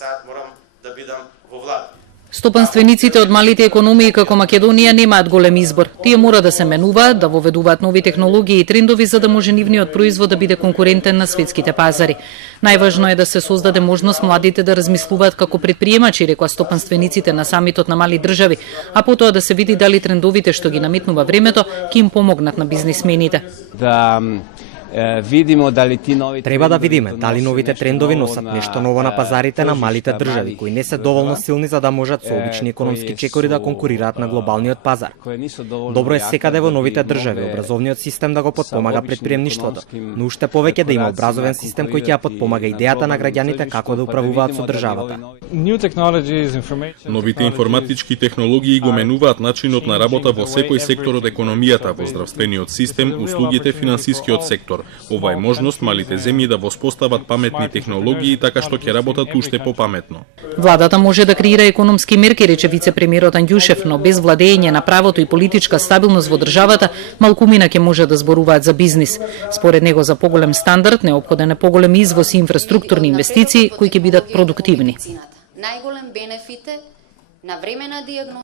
саат морам да бидам во влада. Стопанствениците од малите економии како Македонија немаат голем избор. Тие мора да се менуваат, да воведуваат нови технологии и трендови за да може нивниот производ да биде конкурентен на светските пазари. Најважно е да се создаде можност младите да размислуваат како предприемачи, рекоа стопанствениците на самитот на мали држави, а потоа да се види дали трендовите што ги наметнува времето ќе им помогнат на бизнисмените. Треба да видиме дали новите трендови носат нешто ново на пазарите на малите држави, кои не се доволно силни за да можат со обични економски чекори да конкурираат на глобалниот пазар. Добро е секаде во новите држави образовниот систем да го потпомага предприемништвото, но уште повеќе да има образовен систем кој ќе ја потпомага идејата на граѓаните како да управуваат со државата. Новите информатички технологии го менуваат начинот на работа во секој сектор од економијата, во здравствениот систем, услугите, финансискиот сектор. Ова е можност малите земји да воспостават паметни технологии така што ќе работат уште попаметно. Владата може да креира економски мерки, рече вице-премиерот Анѓушев, но без владење на правото и политичка стабилност во државата, малкумина ќе може да зборуваат за бизнис. Според него за поголем стандард неопходен е поголем извоз и инфраструктурни инвестиции кои ќе бидат продуктивни. Најголем бенефит е на време на дијагноза